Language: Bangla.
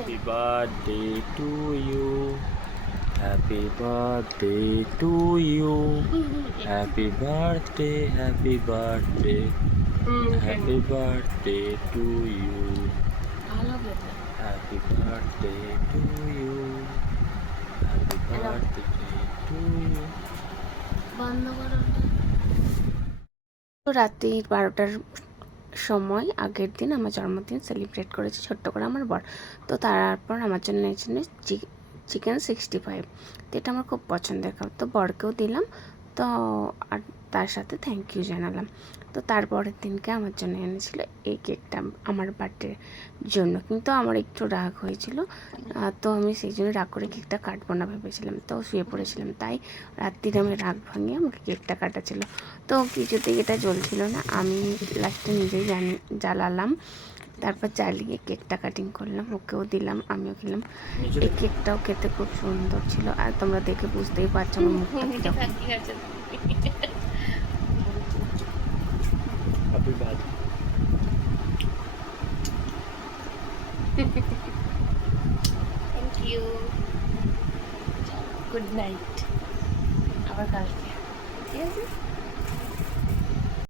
Happy birthday to you. Happy birthday to you. Happy birthday, happy birthday. Happy birthday to you. Happy birthday to you. Happy birthday to you. তো রাত্রি 12টার সময় আগের দিন আমার জন্মদিন সেলিব্রেট করেছে ছোট্ট করে আমার বর। তো তারপর আমার জন্য এনেছিল চিকেন 65। তো এটা আমার খুব পছন্দের খাবার, তো বরকেও দিলাম। তো আর তার সাথে থ্যাংক ইউ জানালাম। তো তারপরের দিনকে আমার জন্য এনেছিল এই কেকটা আমার বার্থডের জন্য, কিন্তু আমার একটু রাগ হয়েছিল। তো আমি সেই জন্য রাগ করে কেকটা কাটবো না ভেবেছিলাম, তো শুয়ে পড়েছিলাম। তাই রাত্রিরে আমি রাগ ভাঙিয়ে আমাকে কেকটা কাটা ছিল। তো কিছুতেই এটা জ্বলছিল না, আমি লাস্টে নিজেই জ্বালালাম। তারপর জ্বালিয়ে কেকটা কাটিং করলাম, ওকেও দিলাম, আমিও খেলাম। এই কেকটাও খেতে খুব সুন্দর ছিল, আর তোমরা দেখে বুঝতেই পারছো আমার মুখটা কীরকম। Happy birthday. Thank you, good night, আবার কালকে, ঠিক আছে।